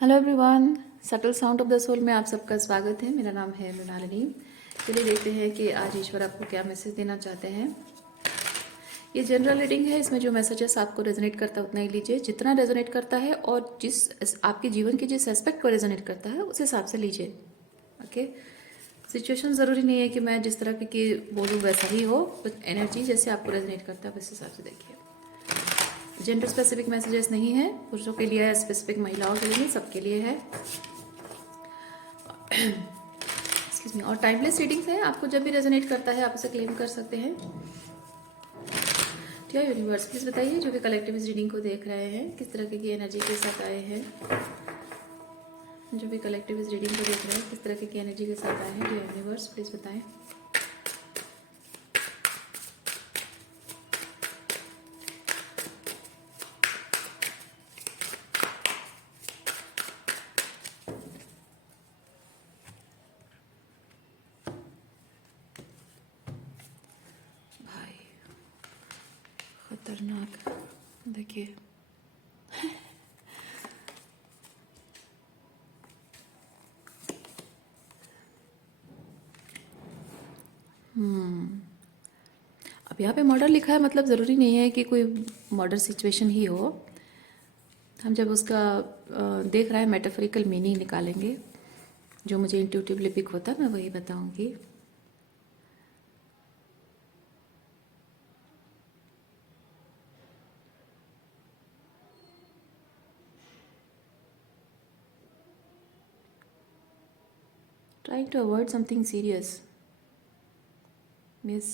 Hello everyone, subtle sound of the soul में आप सबका स्वागत है। मेरा नाम है मृणालिनी। चलिए देखते हैं कि आज ईश्वर आपको क्या मैसेज देना चाहते हैं। ये जनरल रीडिंग है, इसमें जो मैसेजेस आपको रेजोनेट करता है उतना ही लीजिए, जितना रेजोनेट करता है और जिस आपके जीवन के जिस एस्पेक्ट को रेजोनेट करता है उस हिसाब से लीजिए। ओके, सिचुएशन ज़रूरी नहीं है कि मैं जिस तरह की बोलूँ वैसा ही हो, बट एनर्जी जैसे आपको रेजोनेट करता है उस हिसाब से देखिए। जेंडर स्पेसिफिक मैसेजेस नहीं है, पुरुषों के लिए है, स्पेसिफिक महिलाओं के लिए, सबके लिए है। Excuse me. और टाइमलेस रीडिंग्स है, आपको जब भी रेजोनेट करता है आप उसे क्लेम कर सकते हैं। क्या यूनिवर्स प्लीज बताइए, जो भी कलेक्टिव इस रीडिंग को देख रहे हैं किस तरह की एनर्जी के साथ आए हैं। जो भी कलेक्टिव इस रीडिंग को देख रहे हैं किस तरह की एनर्जी के साथ आए हैं, जो यूनिवर्स प्लीज बताएं। भाई खतरनाक, देखिए अब यहाँ पे मर्डर लिखा है, मतलब ज़रूरी नहीं है कि कोई मर्डर सिचुएशन ही हो। हम जब उसका देख रहे हैं मेटाफोरिकल मीनिंग निकालेंगे, जो मुझे इंट्यूटिवली पिक होता है मैं वही बताऊंगी। Trying to avoid something serious means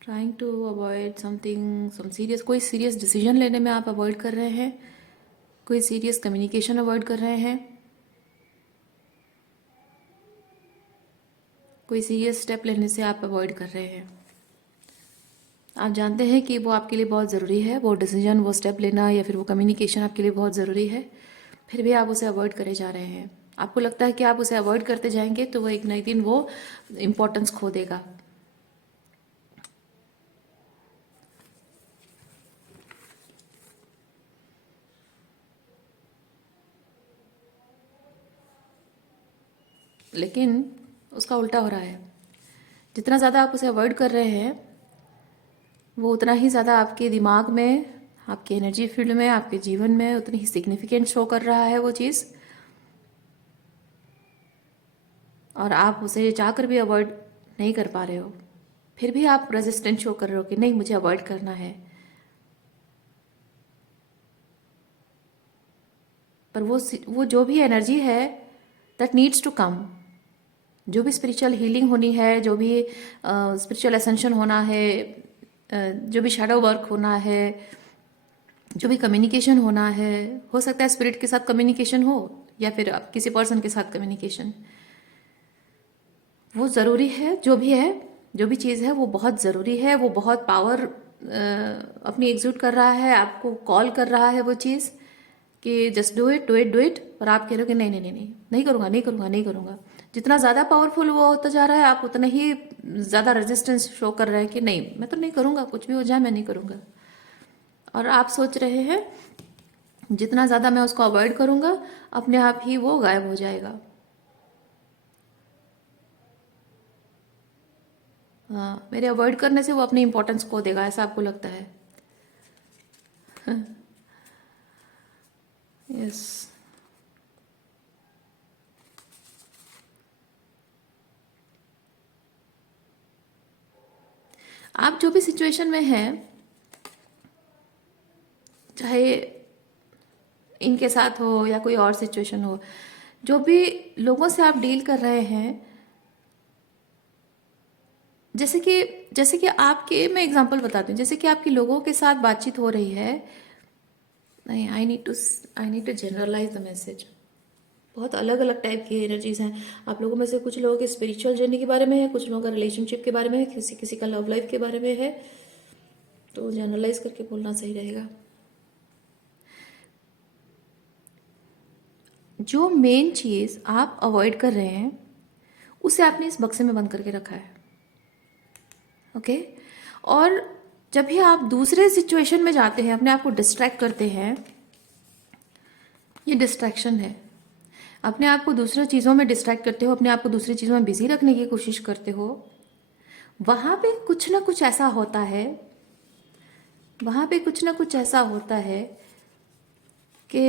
trying to avoid something some serious, कोई सीरियस डिसीजन लेने में आप अवॉइड कर रहे हैं, कोई सीरियस कम्युनिकेशन अवॉइड कर रहे हैं, कोई सीरियस स्टेप लेने से आप अवॉइड कर रहे हैं। आप जानते हैं कि वो आपके लिए बहुत ज़रूरी है, वो डिसीजन, वो स्टेप लेना या फिर वो कम्युनिकेशन आपके लिए बहुत ज़रूरी है, फिर भी आप उसे अवॉइड करे जा रहे हैं। आपको लगता है कि आप उसे अवॉइड करते जाएंगे तो वो एक नए दिन वो इम्पोर्टेंस खो देगा। लेकिन उसका उल्टा हो रहा है, जितना ज़्यादा आप उसे अवॉइड कर रहे हैं वो उतना ही ज़्यादा आपके दिमाग में, आपके एनर्जी फील्ड में, आपके जीवन में उतनी ही सिग्निफिकेंट शो कर रहा है वो चीज़, और आप उसे चाहकर भी अवॉइड नहीं कर पा रहे हो। फिर भी आप रेजिस्टेंस शो कर रहे हो कि नहीं, मुझे अवॉइड करना है। पर वो जो भी एनर्जी है दैट नीड्स टू कम, जो भी स्पिरिचुअल हीलिंग होनी है, जो भी स्पिरिचुअल एसेंशन होना है, जो भी शैडो वर्क होना है, जो भी कम्युनिकेशन होना है, हो सकता है स्पिरिट के साथ कम्युनिकेशन हो या फिर आप किसी पर्सन के साथ कम्युनिकेशन, वो ज़रूरी है। जो भी है, जो भी चीज़ है वो बहुत ज़रूरी है, वो बहुत पावर अपनी एग्जीक्यूट कर रहा है, आपको कॉल कर रहा है वो चीज़ कि just do it, do it, do it. और आप कह रहे हो कि नहीं नहीं नहीं नहीं, नहीं करूँगा, नहीं करूँगा, नहीं करूँगा। जितना ज़्यादा पावरफुल वो होता जा रहा है आप उतना ही ज़्यादा रेजिस्टेंस शो कर रहे हैं कि नहीं, मैं तो नहीं करूँगा, कुछ भी हो जाए मैं नहीं करूँगा। और आप सोच रहे हैं जितना ज़्यादा मैं उसको अवॉइड करूँगा अपने आप ही वो गायब हो जाएगा। हाँ, मेरे अवॉइड करने से वो अपनी इंपॉर्टेंस खो देगा, ऐसा आपको लगता है। यस, आप जो भी सिचुएशन में हैं, चाहे इनके साथ हो या कोई और सिचुएशन हो, जो भी लोगों से आप डील कर रहे हैं, जैसे कि आपके, मैं एग्जांपल बताती हूँ, जैसे कि आपकी लोगों के साथ बातचीत हो रही है। नहीं, I need to generalise the message. बहुत अलग अलग टाइप की एनर्जीज हैं। आप लोगों में से कुछ लोगों के स्पिरिचुअल जर्नी के बारे में है, कुछ लोगों का रिलेशनशिप के बारे में है, किसी किसी का लव लाइफ के बारे में है, तो जनरलाइज करके बोलना सही रहेगा। जो मेन चीज़ आप अवॉइड कर रहे हैं उसे आपने इस बक्से में बंद करके रखा है। ओके, और जब भी आप दूसरे सिचुएशन में जाते हैं, अपने आप को डिस्ट्रैक्ट करते हैं, ये डिस्ट्रैक्शन है। अपने आप को दूसरी चीज़ों में डिस्ट्रैक्ट करते हो, अपने आप को दूसरी चीज़ों में बिजी रखने की कोशिश करते हो। वहाँ पे कुछ ना कुछ ऐसा होता है, वहाँ पे कुछ ना कुछ ऐसा होता है कि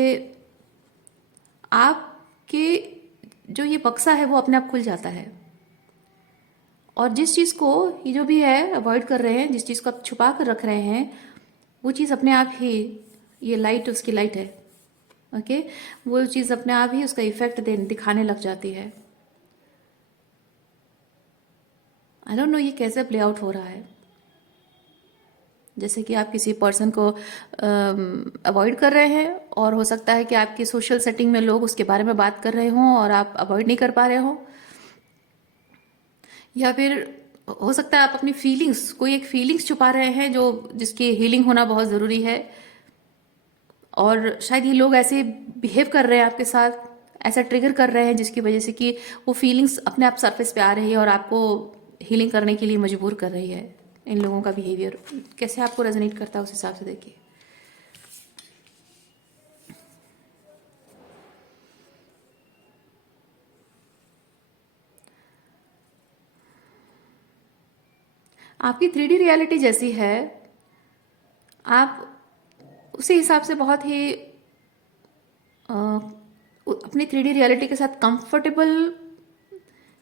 आपके जो ये बक्सा है वो अपने आप खुल जाता है। और जिस चीज़ को ये जो भी है अवॉइड कर रहे हैं, जिस चीज़ को आप छुपा कर रख रहे हैं, वो चीज़ अपने आप ही, ये लाइट उसकी लाइट है, ओके, वो चीज़ अपने आप ही उसका इफेक्ट दिखाने लग जाती है। आई डोंट नो ये कैसे प्ले आउट हो रहा है। जैसे कि आप किसी पर्सन को अवॉइड कर रहे हैं और हो सकता है कि आपकी सोशल सेटिंग में लोग उसके बारे में बात कर रहे हों और आप अवॉइड नहीं कर पा रहे हो, या फिर हो सकता है आप अपनी फीलिंग्स, कोई एक फीलिंग्स छुपा रहे हैं जो जिसकी हीलिंग होना बहुत ज़रूरी है, और शायद ये लोग ऐसे बिहेव कर रहे हैं आपके साथ, ऐसा ट्रिगर कर रहे हैं जिसकी वजह से कि वो फीलिंग्स अपने आप सरफेस पे आ रही है और आपको हीलिंग करने के लिए मजबूर कर रही है। इन लोगों का बिहेवियर कैसे आपको रेजोनेट करता है उस हिसाब से देखिए। आपकी 3D रियलिटी जैसी है, आप उसी हिसाब से बहुत ही अपनी 3D रियलिटी के साथ कंफर्टेबल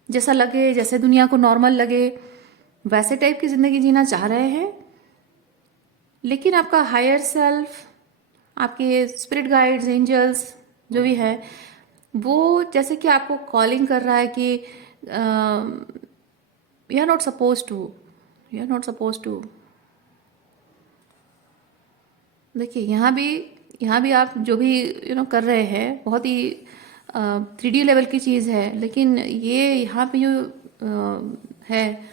जैसा लगे, जैसे दुनिया को नॉर्मल लगे, वैसे टाइप की ज़िंदगी जीना चाह रहे हैं। लेकिन आपका हायर सेल्फ, आपके स्पिरिट गाइड्स, एंजल्स जो भी है, वो जैसे कि आपको कॉलिंग कर रहा है कि you are not suppose to, you are not suppose to. देखिए यहाँ भी आप जो भी कर रहे हैं बहुत ही 3D लेवल की चीज़ है, लेकिन ये यहाँ पे जो है,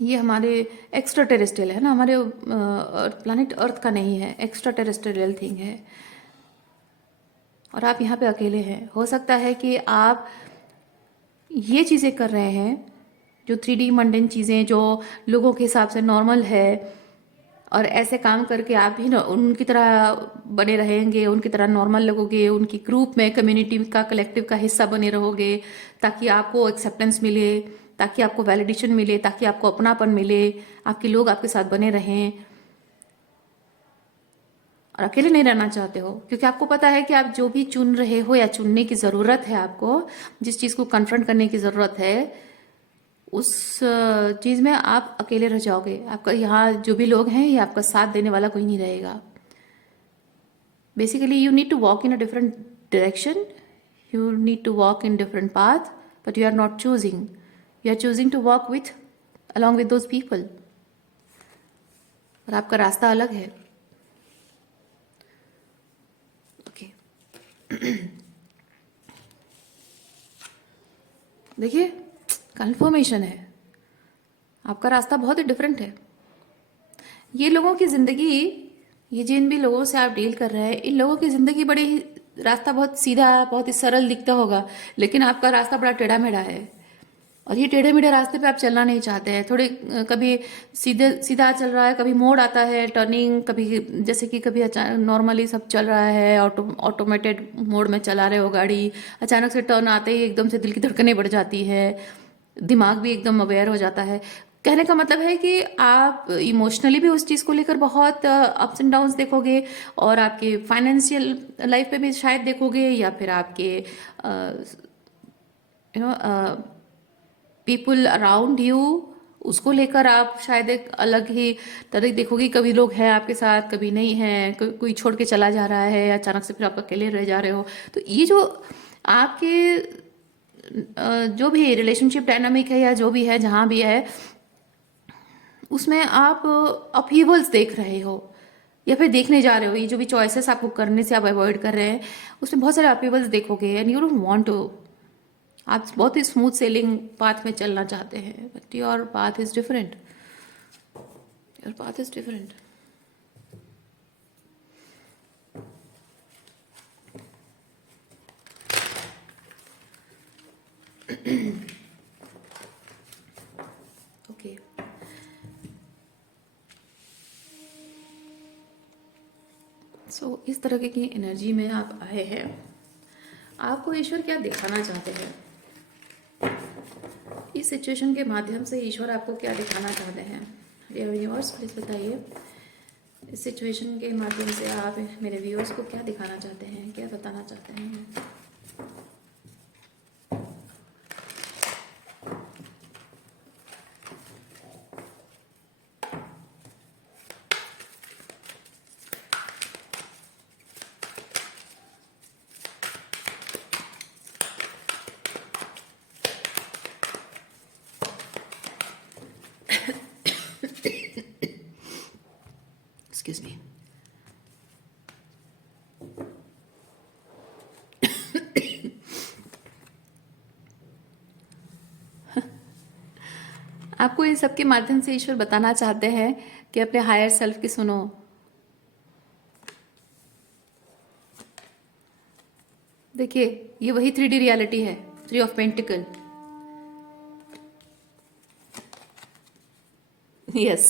ये हमारे एक्स्ट्रा टेरेस्ट्रियल है ना, हमारे प्लानिट अर्थ का नहीं है, एक्स्ट्रा टेरेस्ट्रियल थिंग है। और आप यहाँ पे अकेले हैं। हो सकता है कि आप ये चीज़ें कर रहे हैं जो 3D मंडेन चीज़ें जो लोगों के हिसाब से नॉर्मल है, और ऐसे काम करके आप भी ना उनकी तरह बने रहेंगे, उनकी तरह नॉर्मल लगोगे, उनकी ग्रुप में, कम्युनिटी का, कलेक्टिव का हिस्सा बने रहोगे, ताकि आपको एक्सेप्टेंस मिले, ताकि आपको वैलिडेशन मिले, ताकि आपको अपनापन मिले, आपके लोग आपके साथ बने रहें। और अकेले नहीं रहना चाहते हो, क्योंकि आपको पता है कि आप जो भी चुन रहे हो या चुनने की ज़रूरत है, आपको जिस चीज़ को कन्फ्रंट करने की ज़रूरत है, उस चीज़ में आप अकेले रह जाओगे। आपका यहाँ जो भी लोग हैं, ये आपका साथ देने वाला कोई नहीं रहेगा। Basically you need to walk in a different direction, you need to walk in different path, but you are not choosing, you are choosing to walk with, along with those people, और आपका रास्ता अलग है। Okay देखिए conformation है, आपका रास्ता बहुत ही डिफरेंट है। ये लोगों की ज़िंदगी, ये जिन भी लोगों से आप डील कर रहे हैं, इन लोगों की ज़िंदगी बड़े ही, रास्ता बहुत सीधा, बहुत ही सरल दिखता होगा, लेकिन आपका रास्ता बड़ा टेढ़ा मेढ़ा है। और ये टेढ़े मेढ़े रास्ते पे आप चलना नहीं चाहते हैं। थोड़े कभी सीधे सीधा चल रहा है, कभी मोड़ आता है, टर्निंग, कभी जैसे कि कभी अचानक नॉर्मली सब चल रहा है, ऑटोमेटेड मोड में चला रहे हो गाड़ी, अचानक से टर्न आते ही एकदम से दिल की धड़कनें बढ़ जाती है, दिमाग भी एकदम अवेयर हो जाता है। कहने का मतलब है कि आप इमोशनली भी उस चीज़ को लेकर बहुत अप्स एंड डाउन्स देखोगे, और आपके फाइनेंशियल लाइफ पे भी शायद देखोगे, या फिर आपके you know people around you, उसको लेकर आप शायद एक अलग ही तरह देखोगे। कभी लोग हैं आपके साथ, कभी नहीं है, कोई छोड़ के चला जा रहा है, अचानक से फिर आप अकेले रह जा रहे हो। तो ये जो आपके जो भी रिलेशनशिप डायनामिक है या जो भी है, जहाँ भी है, उसमें आप अपहीवल्स देख रहे हो या फिर देखने जा रहे हो। ये जो भी चॉइसेस आपको करने से आप अवॉइड कर रहे हैं, उसमें बहुत सारे अपहीवल्स देखोगे, and you don't want to. आप बहुत ही स्मूथ सेलिंग पाथ में चलना चाहते हैं, but your path is different, your path is different. Okay इस तरह की एनर्जी में आप आए हैं। आपको ईश्वर क्या दिखाना चाहते हैं? इस सिचुएशन के माध्यम से ईश्वर आपको क्या दिखाना चाहते हैं? डियर यूनिवर्स प्लीज बताइए, इस सिचुएशन के माध्यम से आप मेरे व्यूअर्स को क्या दिखाना चाहते हैं, क्या बताना चाहते हैं? Excuse me. आपको इन सब के माध्यम से ईश्वर बताना चाहते हैं कि अपने हायर सेल्फ की सुनो। देखिए, ये वही 3D रियलिटी है, 3 ऑफ पेंटिकल। यस,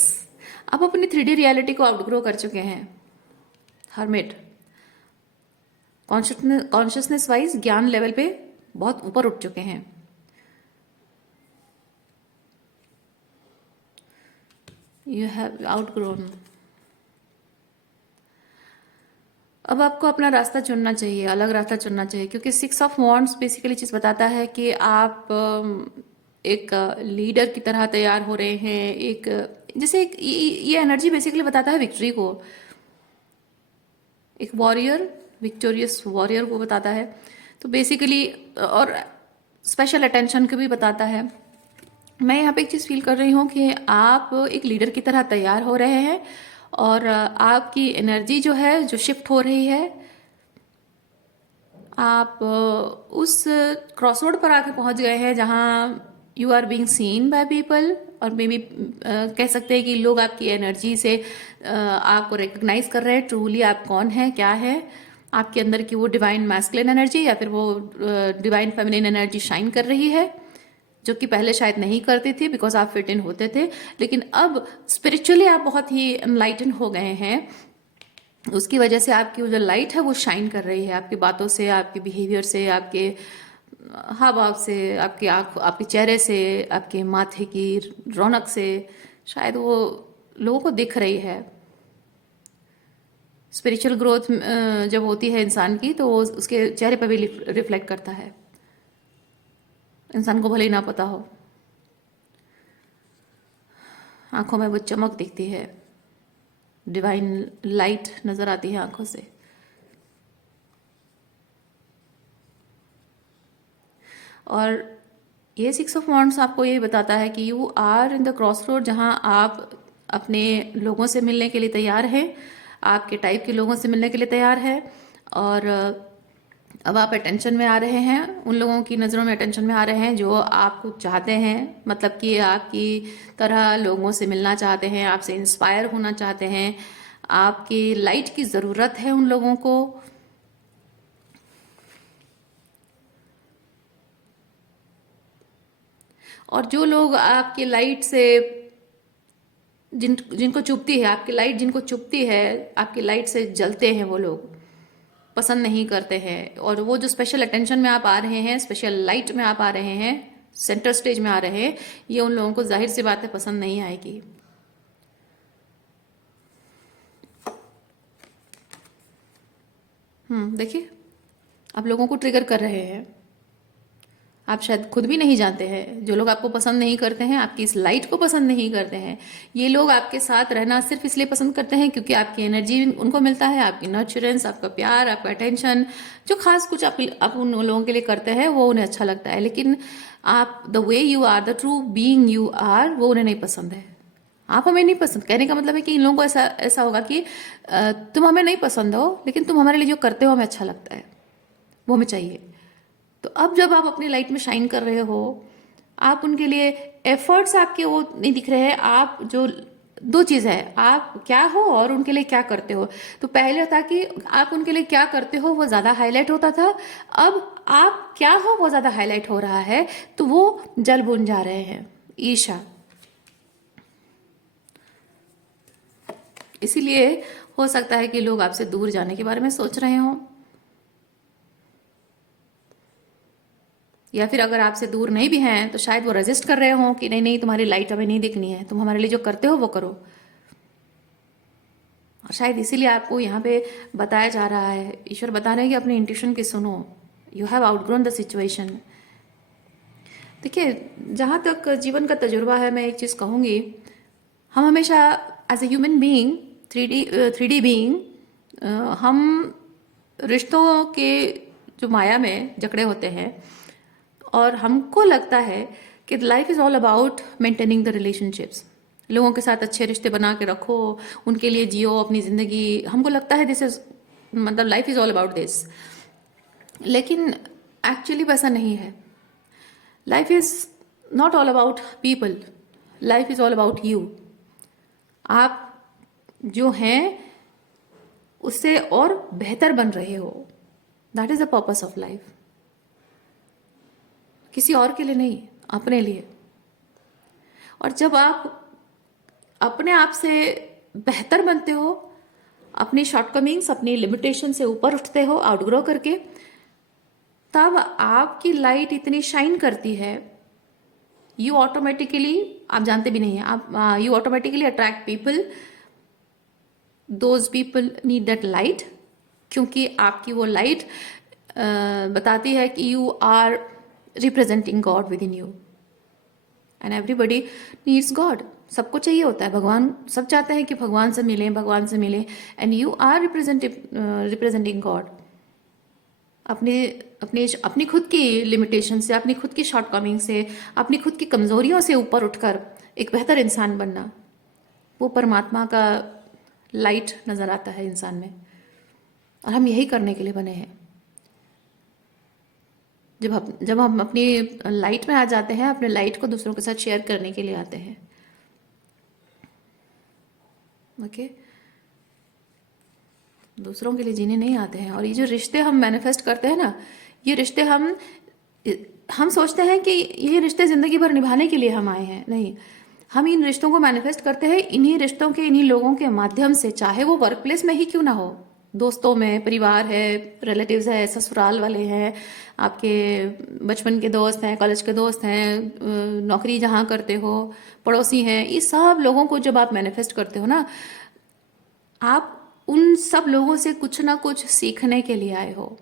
आप अपनी 3D रियलिटी को आउटग्रो कर चुके हैं। हर्मिट कॉन्शियसनेस वाइज ज्ञान लेवल पे बहुत ऊपर उठ चुके हैं। You have outgrown. अब आपको अपना रास्ता चुनना चाहिए, अलग रास्ता चुनना चाहिए, क्योंकि 6 ऑफ वॉन्ड्स बेसिकली चीज बताता है कि आप एक लीडर की तरह तैयार हो रहे हैं। एक जैसे एक ये एनर्जी बेसिकली बताता है विक्ट्री को, एक वॉरियर, विक्टोरियस वॉरियर को बताता है। तो बेसिकली और स्पेशल अटेंशन को भी बताता है। मैं यहाँ पे एक चीज़ फील कर रही हूँ कि आप एक लीडर की तरह तैयार हो रहे हैं और आपकी एनर्जी जो है जो शिफ्ट हो रही है, आप उस क्रॉसरोड पर आके पहुंच गए हैं जहां you are being seen by people, और मे बी कह सकते हैं कि लोग आपकी एनर्जी से आपको रिकग्नाइज कर रहे हैं ट्रूली आप कौन है, क्या है आपके अंदर की वो डिवाइन मैस्कुलिन एनर्जी या फिर वो डिवाइन फेमिनिन एनर्जी शाइन कर रही है, जो कि पहले शायद नहीं करती थी बिकॉज आप फिट इन होते थे। लेकिन अब स्पिरिचुअली आप बहुत ही एनलाइटन हो गए हैं। उसकी वजह से आपकी वो जो लाइट है वो शाइन कर रही है, आपकी बातों से, आपके बिहेवियर से, आपके हाव भाव से, आपकी आँख, आपके चेहरे से, आपके माथे की रौनक से शायद वो लोगों को दिख रही है। स्पिरिचुअल ग्रोथ जब होती है इंसान की तो वो उसके चेहरे पर भी रिफ्लेक्ट करता है, इंसान को भले ही ना पता हो। आंखों में वो चमक दिखती है, डिवाइन लाइट नजर आती है आंखों से। और ये 6 ऑफ वॉन्ड्स आपको ये बताता है कि you are in the cross road, जहां आप अपने लोगों से मिलने के लिए तैयार हैं, आपके टाइप के लोगों से मिलने के लिए तैयार है। और अब आप अटेंशन में आ रहे हैं, उन लोगों की नज़रों में अटेंशन में आ रहे हैं जो आपको चाहते हैं, मतलब कि आपकी तरह लोगों से मिलना चाहते हैं, आपसे इंस्पायर होना चाहते हैं, आपकी लाइट की ज़रूरत है उन लोगों को। और जो लोग आपकी लाइट से जिनको चुभती है, आपकी लाइट जिनको चुभती है, आपकी लाइट से जलते हैं, वो लोग पसंद नहीं करते हैं। और वो जो स्पेशल अटेंशन में आप आ रहे हैं, स्पेशल लाइट में आप आ रहे हैं, सेंटर स्टेज में आ रहे हैं, ये उन लोगों को जाहिर सी बात है पसंद नहीं आएगी। देखिए, आप लोगों को ट्रिगर कर रहे हैं। आप शायद खुद भी नहीं जानते हैं, जो लोग आपको पसंद नहीं करते हैं, आपकी इस लाइट को पसंद नहीं करते हैं, ये लोग आपके साथ रहना सिर्फ इसलिए पसंद करते हैं क्योंकि आपकी एनर्जी उनको मिलता है, आपकी नर्चरेंस, आपका प्यार, आपका अटेंशन, जो खास कुछ आप उन लोगों के लिए करते हैं वो उन्हें अच्छा लगता है। लेकिन आप the way you are, the true being you are, वो उन्हें नहीं पसंद है। आप हमें नहीं पसंद, कहने का मतलब है कि इन लोगों को ऐसा होगा कि तुम हमें नहीं पसंद हो, लेकिन तुम हमारे लिए जो करते हो हमें अच्छा लगता है, वो हमें चाहिए। तो अब जब आप अपनी लाइट में शाइन कर रहे हो, आप उनके लिए एफर्ट्स आपके वो नहीं दिख रहे हैं। आप जो दो चीज़ है, आप क्या हो और उनके लिए क्या करते हो। तो पहले था कि आप उनके लिए क्या करते हो वो ज़्यादा हाईलाइट होता था, अब आप क्या हो वो ज़्यादा हाईलाइट हो रहा है, तो वो जल बुन जा रहे हैं। ईशा, इसीलिए हो सकता है कि लोग आपसे दूर जाने के बारे में सोच रहे हों, या फिर अगर आपसे दूर नहीं भी हैं तो शायद वो रेजिस्ट कर रहे हों कि नहीं नहीं, तुम्हारी लाइट हमें नहीं दिखनी है, तुम हमारे लिए जो करते हो वो करो। और शायद इसीलिए आपको यहाँ पे बताया जा रहा है, ईश्वर बता रहे हैं कि अपने इंट्यूशन की सुनो, you have outgrown the situation. देखिए, जहाँ तक जीवन का तजुर्बा है, मैं एक चीज़ कहूँगी, हम हमेशा as a human being, three D being, हम रिश्तों के जो माया में जकड़े होते हैं, और हमको लगता है कि life is all about maintaining the relationships. लोगों के साथ अच्छे रिश्ते बना के रखो, उनके लिए जियो अपनी ज़िंदगी। हमको लगता है दिस इज़, मतलब life is all about this, लेकिन एक्चुअली वैसा नहीं है। Life is not all about people, life is all about you. आप जो हैं उससे और बेहतर बन रहे हो, that is the purpose of life. किसी और के लिए नहीं, अपने लिए। और जब आप अपने आप से बेहतर बनते हो, अपनी शॉर्टकमिंग्स, अपनी लिमिटेशन से ऊपर उठते हो आउटग्रो करके, तब आपकी लाइट इतनी शाइन करती है, यू ऑटोमेटिकली, आप जानते भी नहीं हैं, आप you automatically attract people, those people need that light, क्योंकि आपकी वो लाइट बताती है कि you are representing God within you, and everybody needs God. सबको चाहिए होता है भगवान, सब चाहते हैं कि भगवान से मिलें, भगवान से मिलें, and you are representing God. अपने अपने अपनी खुद की लिमिटेशन से, अपनी खुद की शॉर्टकमिंग से, अपनी खुद की कमजोरियों से ऊपर उठकर एक बेहतर इंसान बनना, वो परमात्मा का लाइट नजर आता है इंसान में, और हम यही करने के लिए बने हैं। जब हम अपनी लाइट में आ जाते हैं, अपने लाइट को दूसरों के साथ शेयर करने के लिए आते हैं। ओके, दूसरों के लिए जीने नहीं आते हैं। और ये जो रिश्ते हम मैनिफेस्ट करते हैं ना, ये रिश्ते हम सोचते हैं कि ये रिश्ते जिंदगी भर निभाने के लिए हम आए हैं। नहीं, हम इन रिश्तों को मैनिफेस्ट करते हैं इन्हीं रिश्तों के, इन्हीं लोगों के माध्यम से, चाहे वो वर्क प्लेस में ही क्यों ना हो, दोस्तों में, परिवार है, रिलेटिव्स है, ससुराल वाले हैं, आपके बचपन के दोस्त हैं, कॉलेज के दोस्त हैं, नौकरी जहाँ करते हो, पड़ोसी हैं, ये सब लोगों को जब आप मैनिफेस्ट करते हो ना, आप उन सब लोगों से कुछ ना कुछ सीखने के लिए आए हो।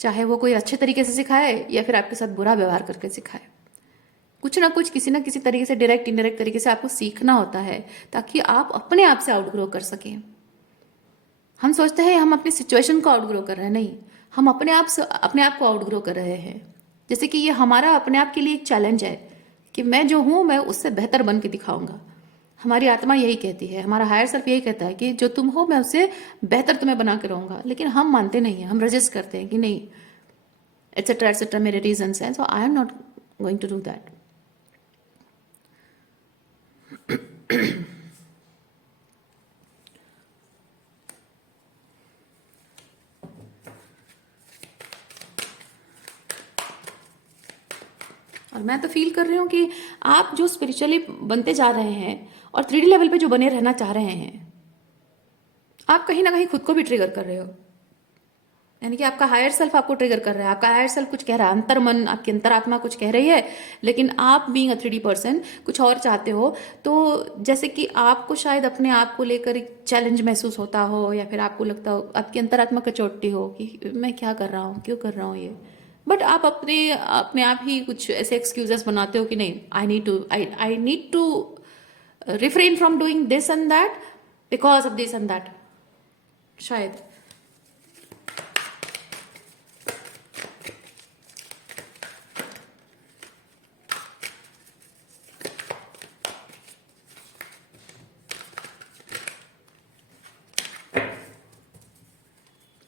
चाहे वो कोई अच्छे तरीके से सिखाए या फिर आपके साथ बुरा व्यवहार करके सिखाए, कुछ ना कुछ, किसी ना किसी तरीके से, डायरेक्ट इनडायरेक्ट तरीके से आपको सीखना होता है, ताकि आप अपने आप से आउटग्रो कर सकें। हम सोचते हैं हम अपनी सिचुएशन को आउटग्रो कर रहे हैं, नहीं, हम अपने आप को आउटग्रो कर रहे हैं। जैसे कि ये हमारा अपने आप के लिए एक चैलेंज है कि मैं जो हूं, मैं उससे बेहतर बन के दिखाऊंगा। हमारी आत्मा यही कहती है, हमारा हायर सेल्फ यही कहता है कि जो तुम हो, मैं उससे बेहतर तुम्हें बना के रहूंगा। लेकिन हम मानते नहीं हैं, हम रजिस्ट करते हैं कि नहीं, एटसेट्रा, मेरे रीजंस हैं, so I am not going to do that. और मैं तो फील कर रही हूँ कि आप जो स्पिरिचुअली बनते जा रहे हैं और 3D लेवल पे जो बने रहना चाह रहे हैं, आप कहीं ना कहीं खुद को भी ट्रिगर कर रहे हो। यानी कि आपका हायर सेल्फ आपको ट्रिगर कर रहा है, आपका हायर सेल्फ कुछ कह रहा है, अंतर मन, आपकी अंतरात्मा कुछ कह रही है, लेकिन आप बीइंग अ 3D पर्सन कुछ और चाहते हो। तो जैसे कि आपको शायद अपने आप को लेकर एक चैलेंज महसूस होता हो, या फिर आपको लगता हो, आपकी अंतरात्मा कचोटती हो कि मैं क्या कर रहा हूँ, क्यों कर रहा हूँ ये। बट आप अपने आप ही कुछ ऐसे एक्सक्यूजेस बनाते हो कि नहीं, I need to refrain from doing this and that because of this and that. शायद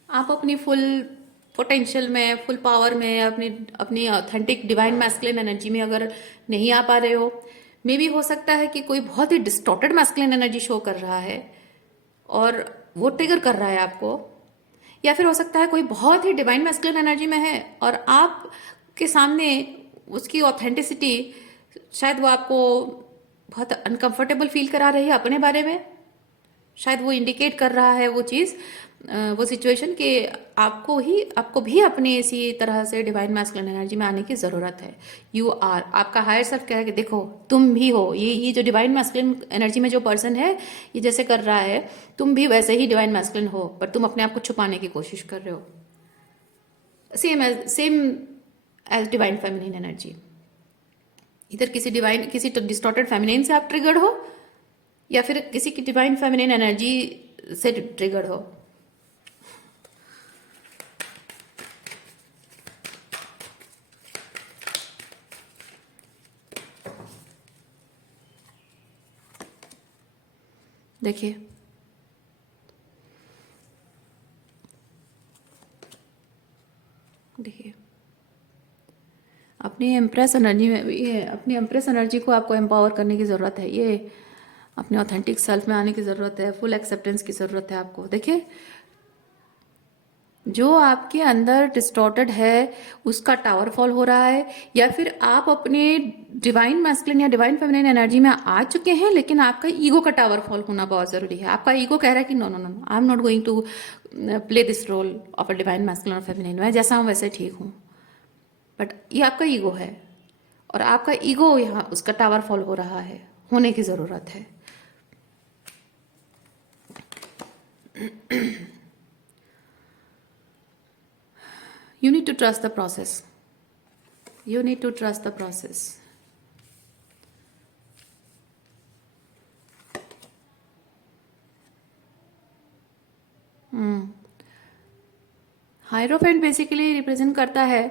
आप अपनी फुल पोटेंशियल में, फुल पावर में, अपनी ऑथेंटिक डिवाइन मैस्कुलिन एनर्जी में अगर नहीं आ पा रहे हो, मे भी हो सकता है कि कोई बहुत ही डिस्टॉर्टेड मैस्कुलिन एनर्जी शो कर रहा है और वो ट्रिगर कर रहा है आपको, या फिर हो सकता है कोई बहुत ही डिवाइन मैस्कुलिन एनर्जी में है और आपके सामने उसकी ऑथेंटिसिटी, शायद वो आपको बहुत अनकंफर्टेबल फील करा रही है अपने बारे में, शायद वो इंडिकेट कर रहा है वो चीज़, वो सिचुएशन कि आपको भी अपने इसी तरह से डिवाइन मैस्कुलिन एनर्जी में आने की ज़रूरत है। यू आर, आपका हायर सेल्फ कह रहा है कि देखो तुम भी हो, ये जो डिवाइन मैस्कुलिन एनर्जी में जो पर्सन है ये जैसे कर रहा है, तुम भी वैसे ही डिवाइन मैस्कुलिन हो, पर तुम अपने आप को छुपाने की कोशिश कर रहे हो। Same as divine feminine energy. इधर किसी डिस्टॉर्टेड फेमिनिन से आप ट्रिगर्ड हो, या फिर किसी की डिवाइन फेमिनिन एनर्जी से ट्रिगर्ड हो। देखिए, देखिए अपनी एम्प्रेस एनर्जी में, ये अपनी एम्प्रेस एनर्जी को आपको एम्पावर करने की ज़रूरत है। ये अपने ऑथेंटिक सेल्फ में आने की ज़रूरत है। फुल एक्सेप्टेंस की ज़रूरत है आपको। देखिए, जो आपके अंदर डिस्टॉर्टेड है उसका टावर फॉल हो रहा है, या फिर आप अपने डिवाइन मैस्कुलिन या डिवाइन फेमिनिन एनर्जी में आ चुके हैं, लेकिन आपका ईगो का टावर फॉल होना बहुत ज़रूरी है। आपका ईगो कह रहा है कि no no no, I am not going to play this role of a divine masculine और फेमिनिन, मैं जैसा हूँ वैसे ठीक हूँ। बट ये आपका ईगो है, और आपका ईगो यहाँ उसका टावर फॉल हो रहा है, होने की ज़रूरत है। You need to trust the process. You need to trust the process. Hierophant basically represent करता है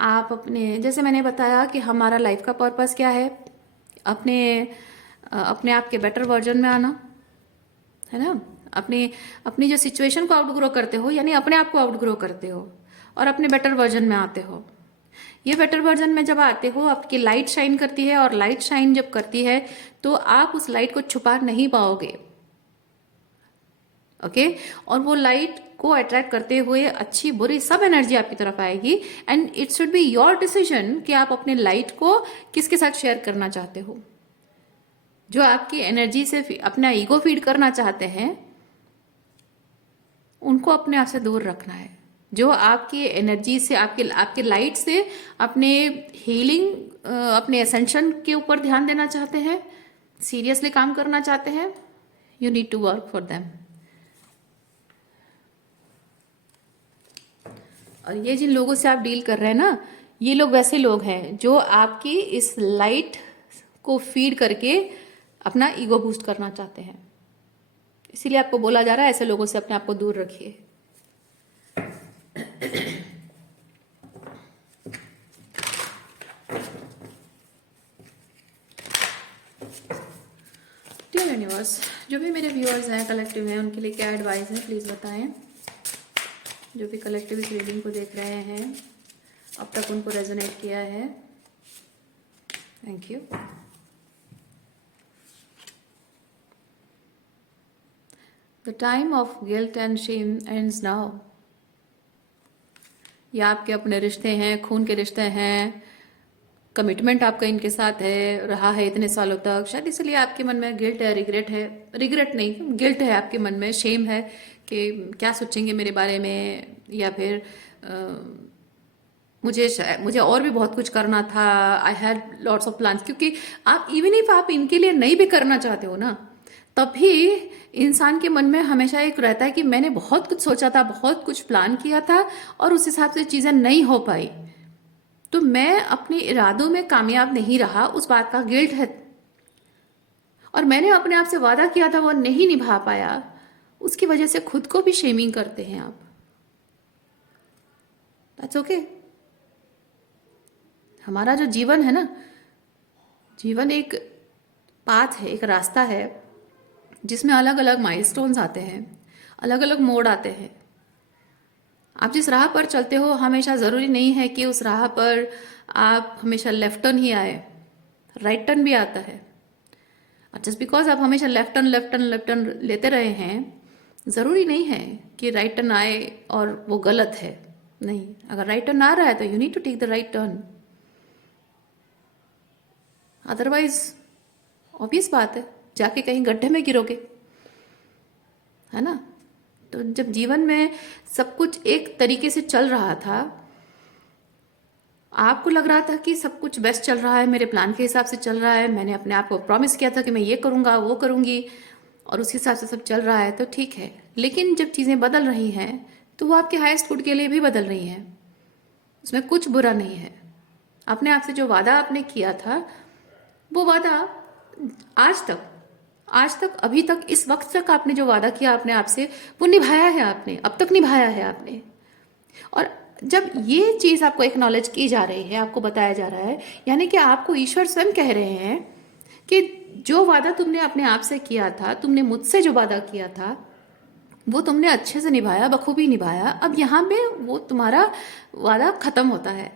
आप अपने, जैसे मैंने बताया कि हमारा लाइफ का पर्पस क्या है, अपने अपने आप के बेटर वर्जन में आना है ना। अपनी अपनी जो सिचुएशन को आउटग्रो करते हो, यानी अपने आप को आउटग्रो करते हो और अपने बेटर वर्जन में आते हो। ये बेटर वर्जन में जब आते हो, आपकी लाइट शाइन करती है, और लाइट शाइन जब करती है तो आप उस लाइट को छुपा नहीं पाओगे। ओके, और वो लाइट को अट्रैक्ट करते हुए अच्छी बुरी सब एनर्जी आपकी तरफ आएगी, and it should be your decision कि आप अपने लाइट को किसके साथ शेयर करना चाहते हो। जो आपकी एनर्जी से अपना ईगो फीड करना चाहते हैं उनको अपने आप से दूर रखना है। जो आपकी एनर्जी से, आपके लाइट से अपने हीलिंग, अपने एसेंशन के ऊपर ध्यान देना चाहते हैं, सीरियसली काम करना चाहते हैं, you need to work for them. और ये जिन लोगों से आप डील कर रहे हैं ना, ये लोग वैसे लोग हैं जो आपकी इस लाइट को फीड करके अपना ईगो बूस्ट करना चाहते हैं। इसीलिए आपको बोला जा रहा है ऐसे लोगों से अपने आप को दूर रखिए। डियर यूनिवर्स, जो भी मेरे व्यूअर्स हैं, कलेक्टिव हैं, उनके लिए क्या एडवाइस है प्लीज़ बताएं। जो भी कलेक्टिव इस रीडिंग को देख रहे हैं, अब तक उनको रेजोनेट किया है, thank you. The time of guilt and Shem ends now. या आपके अपने रिश्ते हैं, खून के रिश्ते हैं, कमिटमेंट आपका इनके साथ है, रहा है इतने सालों तक, शायद इसलिए आपके मन में गिल्ट है, रिग्रेट है, रिग्रेट नहीं, गिल्ट है आपके मन में, शेम है कि क्या सोचेंगे मेरे बारे में, या फिर मुझे और भी बहुत कुछ करना था, I had lots of plans. क्योंकि आप इवन इफ आप इनके लिए नहीं भी करना चाहते हो ना, तब भी इंसान के मन में हमेशा एक रहता है कि मैंने बहुत कुछ सोचा था, बहुत कुछ प्लान किया था, और उस हिसाब से चीज़ें नहीं हो पाई, तो मैं अपने इरादों में कामयाब नहीं रहा, उस बात का गिल्ट है। और मैंने अपने आप से वादा किया था वो नहीं निभा पाया, उसकी वजह से खुद को भी शेमिंग करते हैं आप। That's okay. हमारा जो जीवन है ना, जीवन एक पाथ है, एक रास्ता है, जिसमें अलग अलग माइलस्टोन्स आते हैं, अलग अलग मोड़ आते हैं। आप जिस राह पर चलते हो, हमेशा ज़रूरी नहीं है कि उस राह पर आप हमेशा लेफ्ट टर्न ही आए, राइट टर्न भी आता है। और जस्ट बिकॉज आप हमेशा लेफ्ट टर्न लेते रहे हैं, ज़रूरी नहीं है कि राइट टर्न आए और वो गलत है। नहीं, अगर राइट टर्न आ रहा है तो you need to take the right turn. Otherwise obvious बात है, जाके कहीं गड्ढे में गिरोगे। है ना। तो जब जीवन में सब कुछ एक तरीके से चल रहा था, आपको लग रहा था कि सब कुछ बेस्ट चल रहा है, मेरे प्लान के हिसाब से चल रहा है, मैंने अपने आप को प्रॉमिस किया था कि मैं ये करूँगा वो करूँगी, और उस हिसाब से सब चल रहा है, तो ठीक है। लेकिन जब चीज़ें बदल रही हैं तो वो आपके हाईएस्ट गुड के लिए भी बदल रही हैं, उसमें कुछ बुरा नहीं है। अपने आप से जो वादा आपने किया था, वो वादा आज तक अभी तक इस वक्त तक आपने जो वादा किया अपने आप से, वो निभाया है आपने, अब तक निभाया है आपने। और जब ये चीज़ आपको एक्नॉलेज की जा रही है, आपको बताया जा रहा है, यानी कि आपको ईश्वर स्वयं कह रहे हैं कि जो वादा तुमने अपने आप से किया था, तुमने मुझसे जो वादा किया था, वो तुमने अच्छे से निभाया, बखूबी निभाया। अब यहाँ पे वो तुम्हारा वादा खत्म होता है,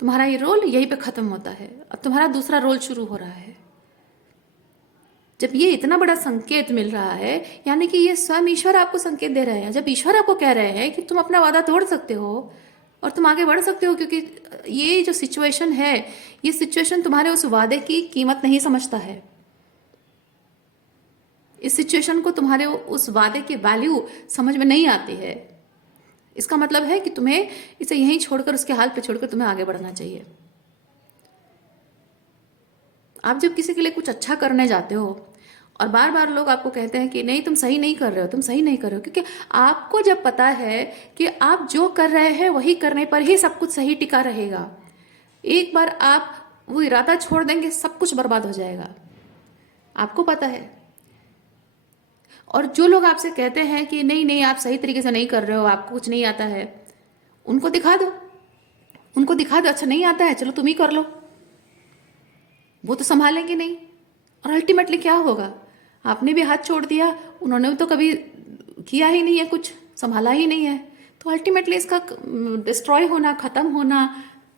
तुम्हारा ये रोल यहीं पे खत्म होता है, अब तुम्हारा दूसरा रोल शुरू हो रहा है। जब ये इतना बड़ा संकेत मिल रहा है, यानी कि ये स्वयं ईश्वर आपको संकेत दे रहे हैं। जब ईश्वर आपको कह रहे हैं कि तुम अपना वादा तोड़ सकते हो और तुम आगे बढ़ सकते हो, क्योंकि ये जो सिचुएशन है, ये सिचुएशन तुम्हारे उस वादे की कीमत नहीं समझता है। इस सिचुएशन को तुम्हारे उस वादे की वैल्यू समझ में नहीं आती है। इसका मतलब है कि तुम्हें इसे यहीं छोड़कर, उसके हाल पे छोड़कर तुम्हें आगे बढ़ना चाहिए। आप जब किसी के लिए कुछ अच्छा करने जाते हो और बार बार लोग आपको कहते हैं कि नहीं तुम सही नहीं कर रहे हो, तुम सही नहीं कर रहे हो, क्योंकि आपको जब पता है कि आप जो कर रहे हैं वही करने पर ही सब कुछ सही टिका रहेगा, एक बार आप वो इरादा छोड़ देंगे, सब कुछ बर्बाद हो जाएगा, आपको पता है। और जो लोग आपसे कहते हैं कि नहीं नहीं आप सही तरीके से नहीं कर रहे हो, आपको कुछ नहीं आता है, उनको दिखा दो, उनको दिखा दो अच्छा नहीं आता है, चलो तुम ही कर लो। वो तो संभालेंगे नहीं, और अल्टीमेटली क्या होगा, आपने भी हाथ छोड़ दिया, उन्होंने तो कभी किया ही नहीं है, कुछ संभाला ही नहीं है, तो अल्टीमेटली इसका डिस्ट्रॉय होना, खत्म होना,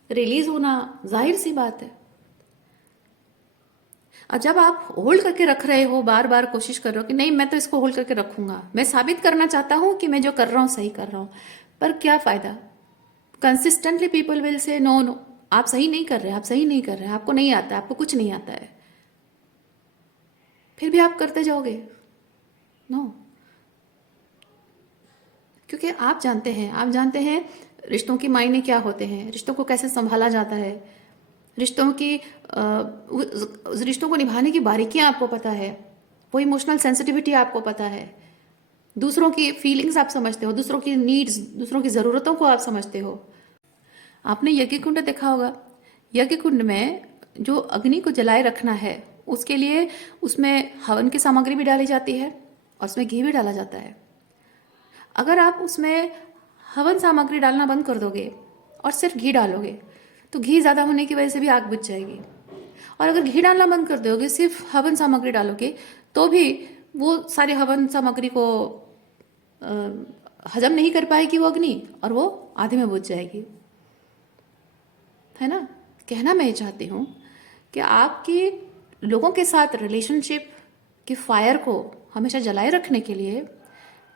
रिलीज होना जाहिर सी बात है। और जब आप होल्ड करके रख रहे हो, बार बार कोशिश कर रहे हो कि नहीं मैं तो इसको होल्ड करके रखूंगा, मैं साबित करना चाहता हूं कि मैं जो कर रहा हूं सही कर रहा हूं, पर क्या फायदा। Consistently people will say no no, आप सही नहीं कर रहे, आप सही नहीं कर रहे, आपको नहीं आता, आपको कुछ नहीं आता है, फिर भी आप करते जाओगे। नो, क्योंकि आप जानते हैं रिश्तों के मायने क्या होते हैं, रिश्तों को कैसे संभाला जाता है, रिश्तों को निभाने की बारीकियां आपको पता है, वो इमोशनल सेंसिटिविटी आपको पता है, दूसरों की फीलिंग्स आप समझते हो, दूसरों की नीड्स, दूसरों की ज़रूरतों को आप समझते हो। आपने यज्ञ कुंड देखा होगा, यज्ञ कुंड में जो अग्नि को जलाए रखना है, उसके लिए उसमें हवन की सामग्री भी डाली जाती है और उसमें घी भी डाला जाता है। अगर आप उसमें हवन सामग्री डालना बंद कर दोगे और सिर्फ घी डालोगे, तो घी ज़्यादा होने की वजह से भी आग बुझ जाएगी। और अगर घी डालना बंद कर दोगे, सिर्फ हवन सामग्री डालोगे, तो भी वो सारी हवन सामग्री को हजम नहीं कर पाएगी वो अग्नि, और वो आधे में बुझ जाएगी, है ना। कहना मैं ये चाहती हूँ कि आपकी लोगों के साथ रिलेशनशिप की फायर को हमेशा जलाए रखने के लिए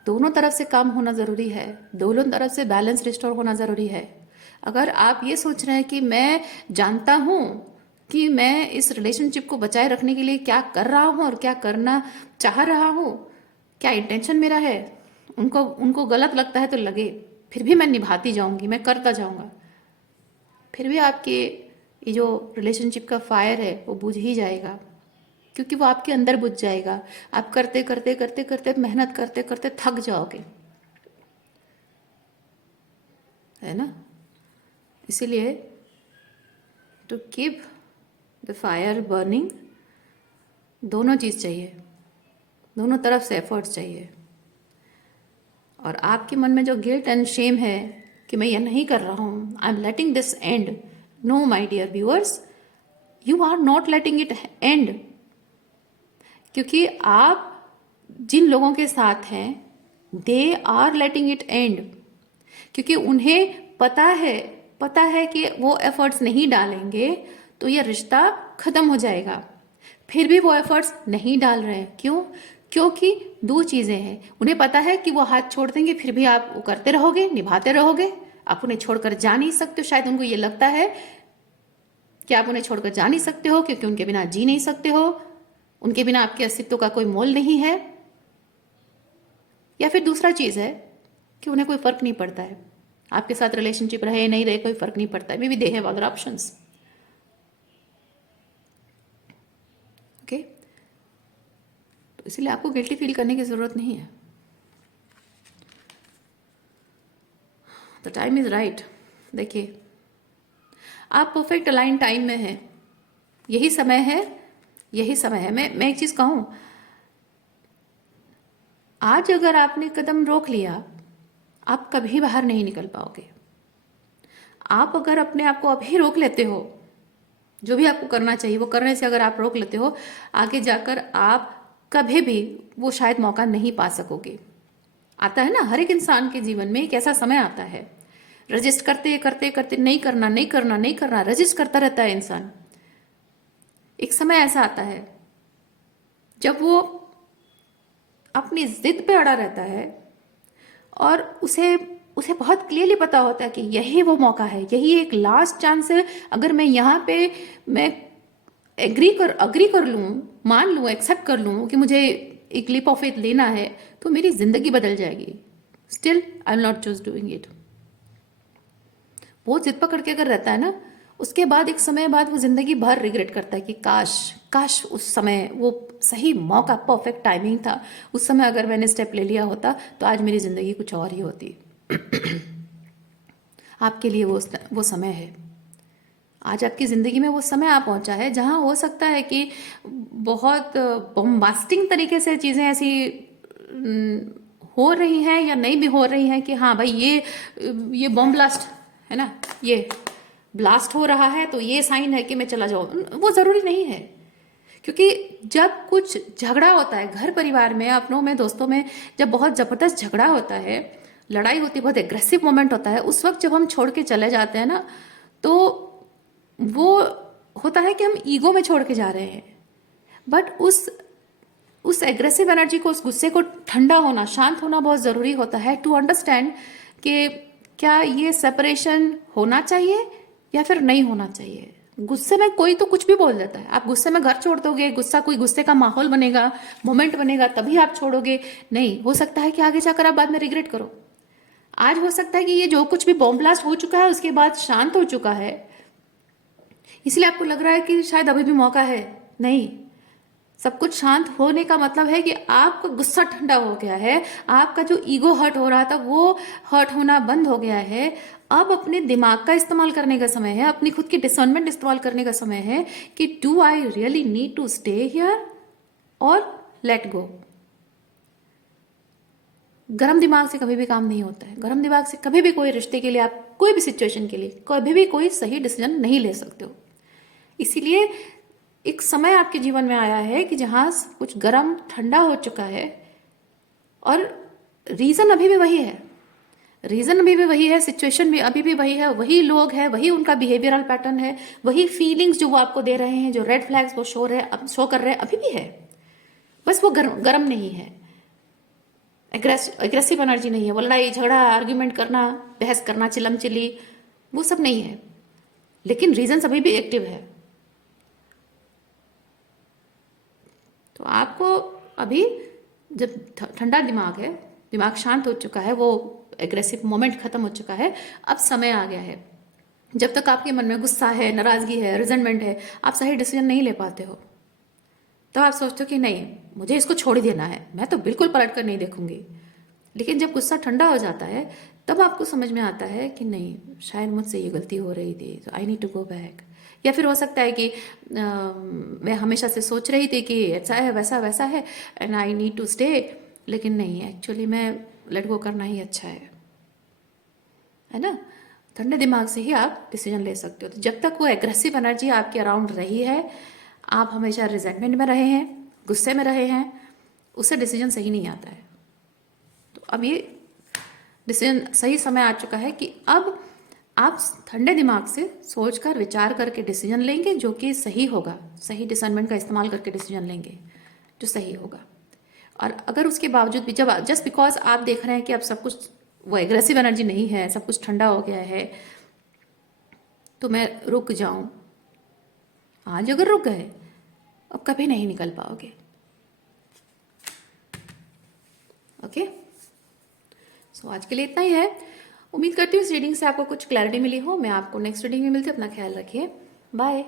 दोनों तरफ से काम होना ज़रूरी है, दोनों तरफ से बैलेंस रिस्टोर होना ज़रूरी है। अगर आप ये सोच रहे हैं कि मैं जानता हूँ कि मैं इस रिलेशनशिप को बचाए रखने के लिए क्या कर रहा हूँ और क्या करना चाह रहा हूँ, क्या इंटेंशन मेरा है, उनको गलत लगता है तो लगे, फिर भी मैं निभाती जाऊँगी, मैं करता जाऊँगा, फिर भी आपके ये जो रिलेशनशिप का फायर है वो बुझ ही जाएगा, क्योंकि वो आपके अंदर बुझ जाएगा। आप करते करते करते करते मेहनत करते करते थक जाओगे, है ना। इसीलिए to keep the fire burning, दोनों चीज़ चाहिए, दोनों तरफ से एफर्ट्स चाहिए। और आपके मन में जो गिल्ट एंड शेम है कि मैं ये नहीं कर रहा हूँ, I am letting this end, no my dear viewers, you are not letting it end. क्योंकि आप जिन लोगों के साथ हैं, they are letting it end, क्योंकि उन्हें पता है कि वो एफर्ट्स नहीं डालेंगे तो ये रिश्ता खत्म हो जाएगा, फिर भी वो एफर्ट्स नहीं डाल रहे हैं। क्यों? क्योंकि दो चीज़ें हैं, उन्हें पता है कि वो हाथ छोड़ देंगे, फिर भी आप वो करते रहोगे, निभाते रहोगे, आप उन्हें छोड़कर जा नहीं सकते हो। शायद उनको ये लगता है कि आप उन्हें छोड़कर जा नहीं सकते हो, क्योंकि उनके बिना जी नहीं सकते हो, उनके बिना आपके अस्तित्व का कोई मोल नहीं है। या फिर दूसरा चीज़ है कि उन्हें कोई फ़र्क नहीं पड़ता है, आपके साथ रिलेशनशिप रहे नहीं रहे कोई फ़र्क नहीं पड़ता है, may be they have other options. Okay, तो इसलिए आपको गिल्टी फील करने की ज़रूरत नहीं है। The time is right. देखिए, आप परफेक्ट अलाइन टाइम में हैं, यही समय है, यही समय है। मैं एक चीज़ कहूँ, आज अगर आपने कदम रोक लिया, आप कभी बाहर नहीं निकल पाओगे। आप अगर अपने आप को अभी रोक लेते हो, जो भी आपको करना चाहिए वो करने से अगर आप रोक लेते हो, आगे जाकर आप कभी भी वो शायद मौका नहीं पा सकोगे। आता है ना, हर एक इंसान के जीवन में एक ऐसा समय आता है, रजिस्ट करते करते करते नहीं करना नहीं करना नहीं करना, रजिस्ट करता रहता है इंसान। एक समय ऐसा आता है जब वो अपनी जिद पे अड़ा रहता है और उसे उसे बहुत क्लियरली पता होता है कि यही वो मौका है, यही एक लास्ट चांस है। अगर मैं यहाँ पे मैं अग्री कर लूँ, मान लूँ, एक्सेप्ट कर लूँ कि मुझे एक लीप ऑफ फेथ लेना है, तो मेरी जिंदगी बदल जाएगी। Still I will not choose doing it. वो जिद पकड़ के अगर रहता है ना, उसके बाद एक समय बाद वो जिंदगी भर रिग्रेट करता है कि काश काश उस समय वो सही मौका, परफेक्ट टाइमिंग था, उस समय अगर मैंने स्टेप ले लिया होता तो आज मेरी जिंदगी कुछ और ही होती। आपके लिए वो समय है। आज आपकी ज़िंदगी में वो समय आ पहुंचा है जहां हो सकता है कि बहुत बॉम्बास्टिंग तरीके से चीज़ें ऐसी हो रही हैं या नहीं भी हो रही हैं कि हाँ भाई ये बॉम्ब ब्लास्ट है ना, ये ब्लास्ट हो रहा है तो ये साइन है कि मैं चला जाऊँ। वो ज़रूरी नहीं है, क्योंकि जब कुछ झगड़ा होता है घर परिवार में, अपनों में, दोस्तों में, जब बहुत ज़बरदस्त झगड़ा होता है, लड़ाई होती है, बहुत एग्रेसिव मोमेंट होता है, उस वक्त जब हम छोड़ के चले जाते हैं ना, तो वो होता है कि हम ईगो में छोड़ के जा रहे हैं। बट उस एग्रेसिव एनर्जी को, उस गुस्से को ठंडा होना, शांत होना बहुत ज़रूरी होता है टू अंडरस्टैंड कि क्या ये सेपरेशन होना चाहिए या फिर नहीं होना चाहिए। गुस्से में कोई तो कुछ भी बोल देता है, आप गुस्से में घर छोड़ दोगे, कोई गुस्से का माहौल बनेगा, मोमेंट बनेगा, तभी आप छोड़ोगे। नहीं, हो सकता है कि आगे जाकर आप बाद में रिग्रेट करो। आज हो सकता है कि ये जो कुछ भी बॉम्ब ब्लास्ट हो चुका है उसके बाद शांत हो चुका है, इसलिए आपको लग रहा है कि शायद अभी भी मौका है। नहीं, सब कुछ शांत होने का मतलब है कि आपका गुस्सा ठंडा हो गया है, आपका जो ईगो हर्ट हो रहा था वो हर्ट होना बंद हो गया है। अब अपने दिमाग का इस्तेमाल करने का समय है, अपनी खुद की डिसर्नमेंट इस्तेमाल करने का समय है कि do I really need to stay here और लेट गो। गरम दिमाग से कभी भी काम नहीं होता है। गरम दिमाग से कभी भी कोई रिश्ते के लिए, आप कोई भी सिचुएशन के लिए कभी भी कोई सही डिसीजन नहीं ले सकते हो। इसीलिए एक समय आपके जीवन में आया है कि जहां कुछ गर्म ठंडा हो चुका है और रीज़न अभी भी वही है, रीज़न अभी भी वही है, सिचुएशन भी अभी भी वही है, वही लोग हैं, वही उनका बिहेवियरल पैटर्न है, वही फीलिंग्स जो वो आपको दे रहे हैं, जो रेड फ्लैग्स वो शो कर रहे हैं अभी भी है। बस वो गर्म नहीं है, एग्रेसिव एनर्जी नहीं है, वो लड़ाई झगड़ा, आर्ग्यूमेंट करना, बहस करना, चिलम चिली, वो सब नहीं है, लेकिन रीजन अभी भी एक्टिव है। तो आपको अभी जब ठंडा दिमाग है, दिमाग शांत हो चुका है, वो एग्रेसिव मोमेंट खत्म हो चुका है, अब समय आ गया है। जब तक आपके मन में गुस्सा है, नाराजगी है, रिजेंटमेंट है, आप सही डिसीजन नहीं ले पाते हो, तो आप सोचते हो कि नहीं, मुझे इसको छोड़ ही देना है, मैं तो बिल्कुल पलट कर नहीं देखूंगी। लेकिन जब गुस्सा ठंडा हो जाता है तब आपको समझ में आता है कि नहीं, शायद मुझसे ये गलती हो रही थी, तो I need to go back. या फिर हो सकता है कि मैं हमेशा से सोच रही थी कि ऐसा है, वैसा वैसा है, and I need to stay, लेकिन नहीं, एक्चुअली मैं लेट गो करना ही अच्छा है ना। ठंडे दिमाग से ही आप डिसीजन ले सकते हो। तो जब तक वो एग्रेसिव एनर्जी आपके अराउंड रही है, आप हमेशा रिजेंटमेंट में रहे हैं, गुस्से में रहे हैं, उससे डिसीजन सही नहीं आता है। तो अब ये डिसीजन सही समय आ चुका है कि अब आप ठंडे दिमाग से सोचकर विचार करके डिसीजन लेंगे जो कि सही होगा, सही डिसर्नमेंट का इस्तेमाल करके डिसीजन लेंगे जो सही होगा। और अगर उसके बावजूद भी, जब जस्ट बिकॉज आप देख रहे हैं कि अब सब कुछ, वो एग्रेसिव एनर्जी नहीं है, सब कुछ ठंडा हो गया है, तो मैं रुक जाऊं, आज अगर रुक गए अब कभी नहीं निकल पाओगे। ओके। सो आज के लिए इतना ही है। उम्मीद करती हूँ इस रीडिंग से आपको कुछ क्लैरिटी मिली हो। मैं आपको नेक्स्ट रीडिंग में मिलती हूँ। अपना ख्याल रखिए। बाय।